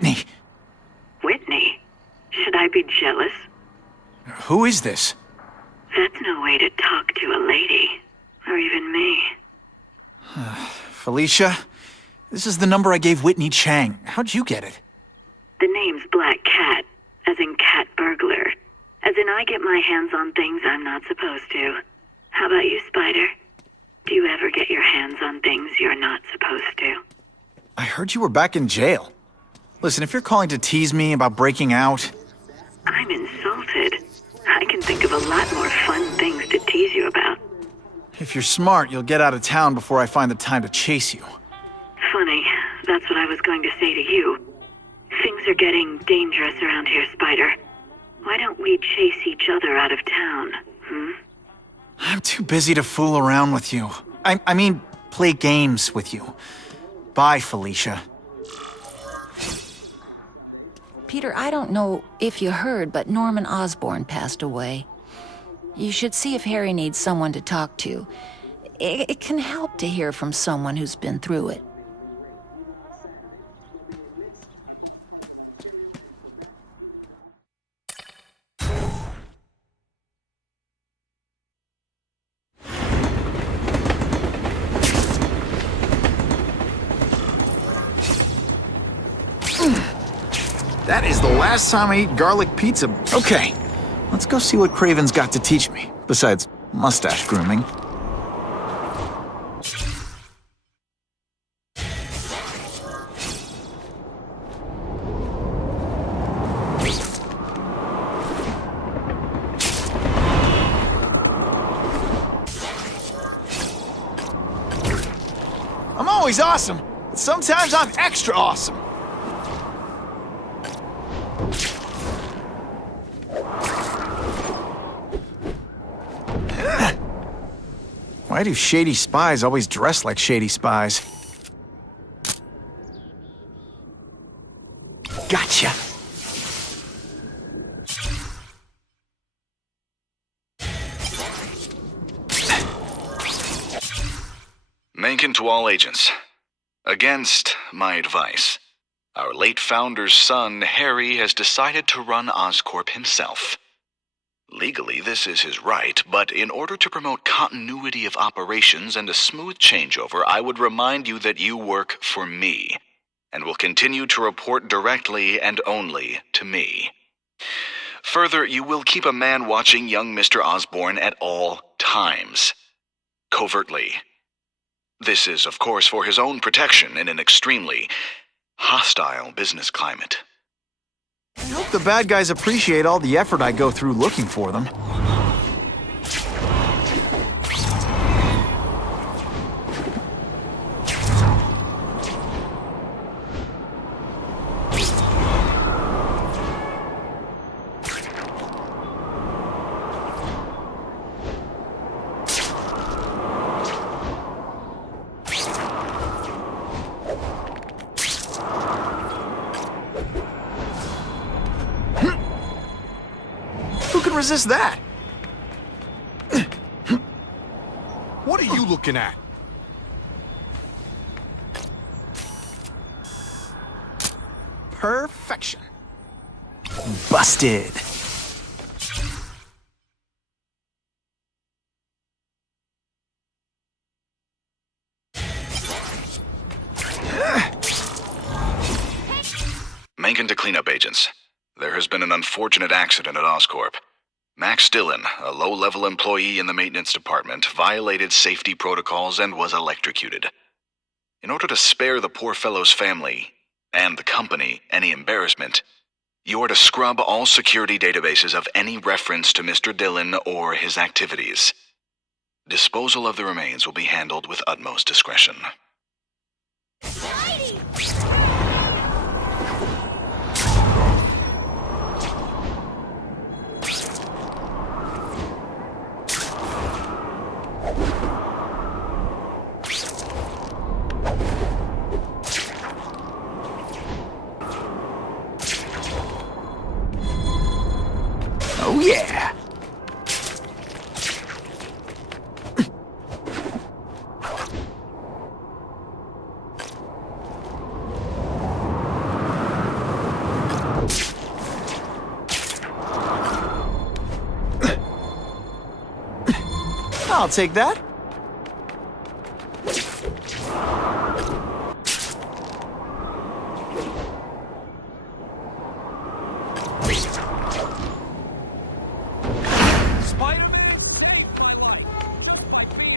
Whitney! Whitney? Should I be jealous? Who is this? That's no way to talk to a lady. Or even me. Felicia? This is the number I gave Whitney Chang. How'd you get it? The name's Black Cat, as in cat burglar. As in I get my hands on things I'm not supposed to. How about you, Spider? Do you ever get your hands on things you're not supposed to? I heard you were back in jail. Listen, if you're calling to tease me about breaking out... I'm insulted. I can think of a lot more fun things to tease you about. If you're smart, you'll get out of town before I find the time to chase you. Funny, that's what I was going to say to you. Things are getting dangerous around here, Spider. Why don't we chase each other out of town, I'm too busy to fool around with you. I mean, play games with you. Bye, Felicia. Peter, I don't know if you heard, but Norman Osborn passed away. You should see if Harry needs someone to talk to. It can help to hear from someone who's been through it. That is the last time I eat garlic pizza. Okay, let's go see what Craven's got to teach me, besides mustache grooming. I'm always awesome, but sometimes I'm extra awesome. Why do shady spies always dress like shady spies? Gotcha! Mencken to all agents. Against my advice, our late founder's son, Harry, has decided to run Oscorp himself. Legally, this is his right, but in order to promote continuity of operations and a smooth changeover, I would remind you that you work for me, and will continue to report directly and only to me. Further, you will keep a man watching young Mr. Osborn at all times. Covertly. This is, of course, for his own protection in an extremely hostile business climate. I hope the bad guys appreciate all the effort I go through looking for them. Who can resist that? What are you looking at? Perfection. Busted. Mencken to cleanup agents. There has been an unfortunate accident at Oscorp. Max Dillon, a low-level employee in the maintenance department, violated safety protocols and was electrocuted. In order to spare the poor fellow's family, and the company, any embarrassment, you are to scrub all security databases of any reference to Mr. Dillon or his activities. Disposal of the remains will be handled with utmost discretion. Spidey! Oh yeah! I'll take that.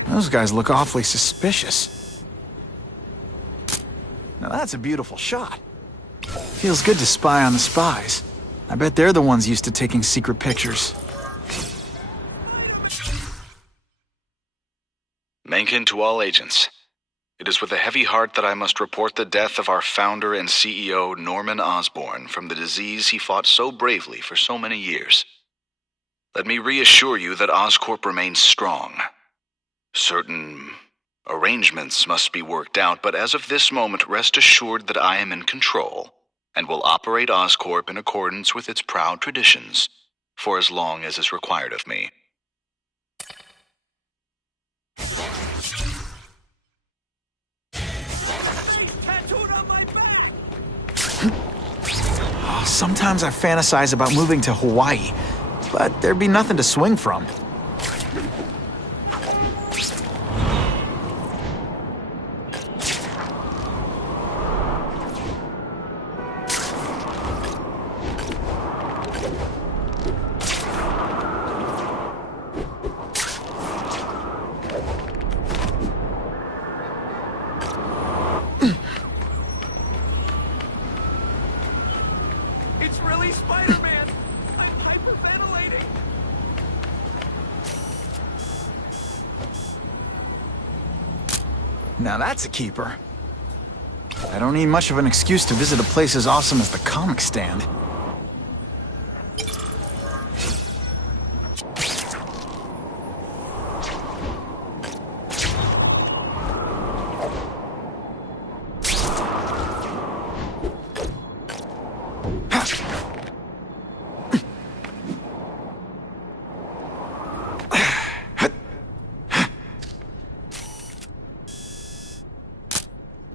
Those guys look awfully suspicious. Now that's a beautiful shot. Feels good to spy on the spies. I bet they're the ones used to taking secret pictures. Mencken to all agents. It is with a heavy heart that I must report the death of our founder and CEO, Norman Osborn, from the disease he fought so bravely for so many years. Let me reassure you that Oscorp remains strong. Certain arrangements must be worked out, but as of this moment, rest assured that I am in control and will operate Oscorp in accordance with its proud traditions for as long as is required of me. Oh, sometimes I fantasize about moving to Hawaii, but there'd be nothing to swing from. It's really Spider-Man! I'm hyperventilating! Now that's a keeper. I don't need much of an excuse to visit a place as awesome as the comic stand.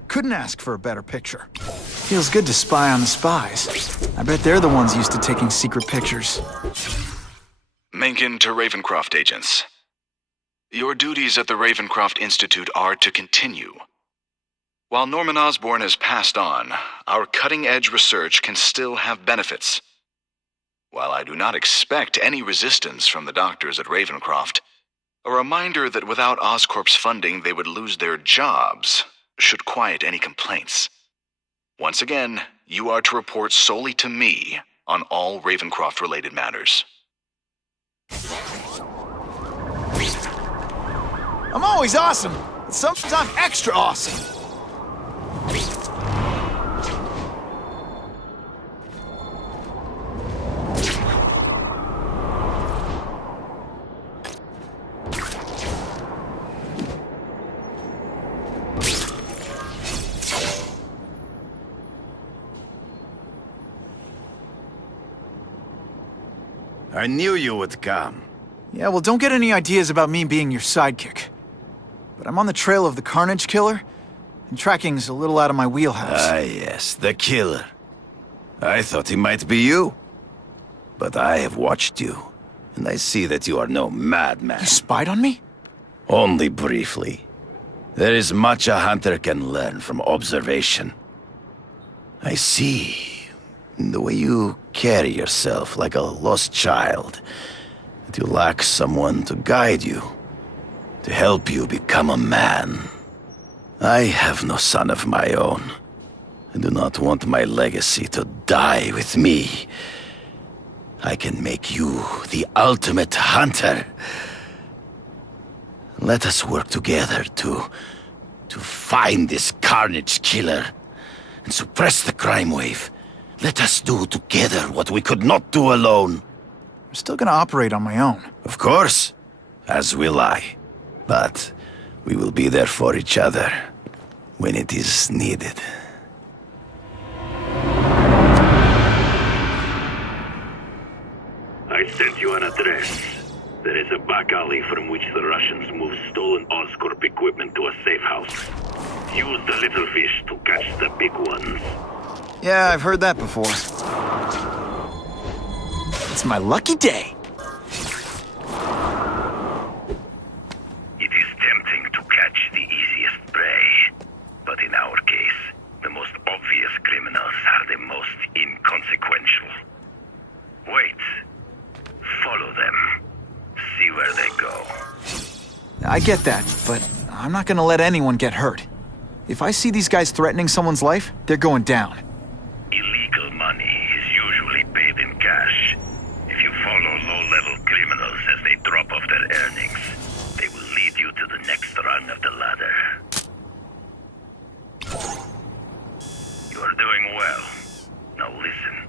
Couldn't ask for a better picture. Feels good to spy on the spies. I bet they're the ones used to taking secret pictures. Mencken to Ravencroft agents. Your duties at the Ravencroft Institute are to continue. While Norman Osborn has passed on, our cutting-edge research can still have benefits. While I do not expect any resistance from the doctors at Ravencroft, a reminder that without Oscorp's funding they would lose their jobs should quiet any complaints. Once again, you are to report solely to me on all Ravencroft-related matters. I'm always awesome, but sometimes I'm extra awesome. I knew you would come. Yeah, well, don't get any ideas about me being your sidekick. But I'm on the trail of the Carnage Killer, and tracking's a little out of my wheelhouse. Ah, yes, the killer. I thought he might be you. But I have watched you, and I see that you are no madman. You spied on me? Only briefly. There is much a hunter can learn from observation. I see in the way you carry yourself like a lost child, that you lack someone to guide you, to help you become a man. I have no son of my own. I do not want my legacy to die with me. I can make you the ultimate hunter. Let us work together to find this Carnage Killer and suppress the crime wave. Let us do together what we could not do alone. I'm still gonna operate on my own. Of course, as will I. But we will be there for each other when it is needed. I sent you an address. There is a back alley from which the Russians move stolen Oscorp equipment to a safe house. Use the little fish to catch the big ones. Yeah, I've heard that before. It's my lucky day. I get that, but I'm not gonna let anyone get hurt. If I see these guys threatening someone's life, they're going down. Illegal money is usually paid in cash. If you follow low-level criminals as they drop off their earnings, they will lead you to the next rung of the ladder. You are doing well. Now listen.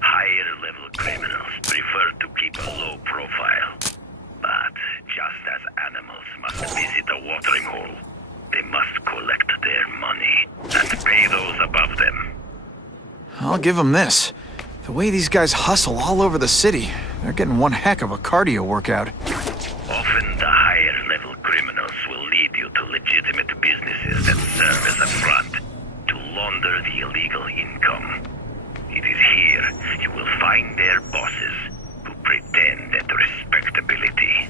Higher-level criminals prefer to keep a low profile. But just as animals must visit a watering hole, they must collect their money and pay those above them. I'll give them this. The way these guys hustle all over the city, they're getting one heck of a cardio workout. Often the higher-level criminals will lead you to legitimate businesses that serve as a front to launder the illegal income. It is here you will find their bosses who pretend at respectability.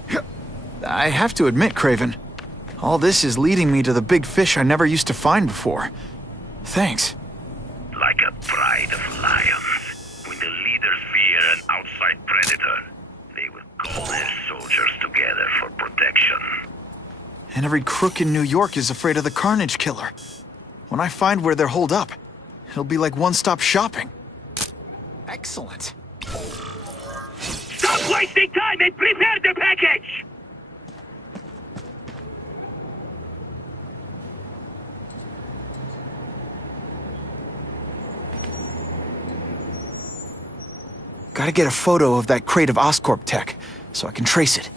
I have to admit, Craven, all this is leading me to the big fish I never used to find before. Thanks. Like a pride of lions, when the leaders fear an outside predator, they will call their soldiers together for protection. And every crook in New York is afraid of the Carnage Killer. When I find where they're holed up, it'll be like one-stop shopping. Excellent. Stop wasting time and prepare the package! Gotta get a photo of that crate of Oscorp tech, so I can trace it.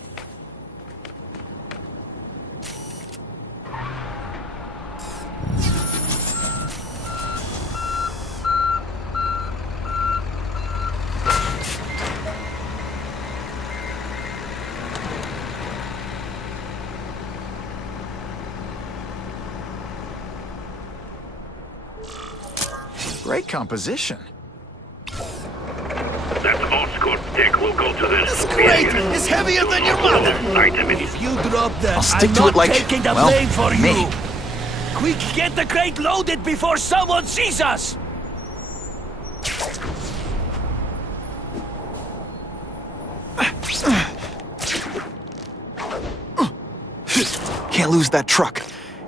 Great composition. That Oscorp tech will go to their This crate is heavier than your mother! item is If you drop that, I'll stick I'm to not it like, taking the well, blame for me. you. Quick, get the crate loaded before someone sees us! Can't lose that truck.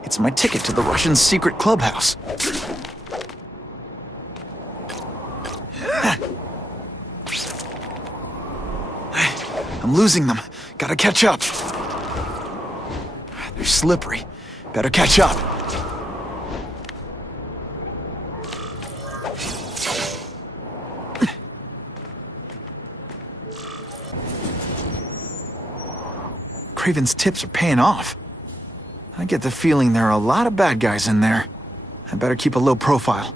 It's my ticket to the Russian secret clubhouse. I'm losing them. Gotta catch up. They're slippery. Better catch up. Craven's tips are paying off. I get the feeling there are a lot of bad guys in there. I better keep a low profile.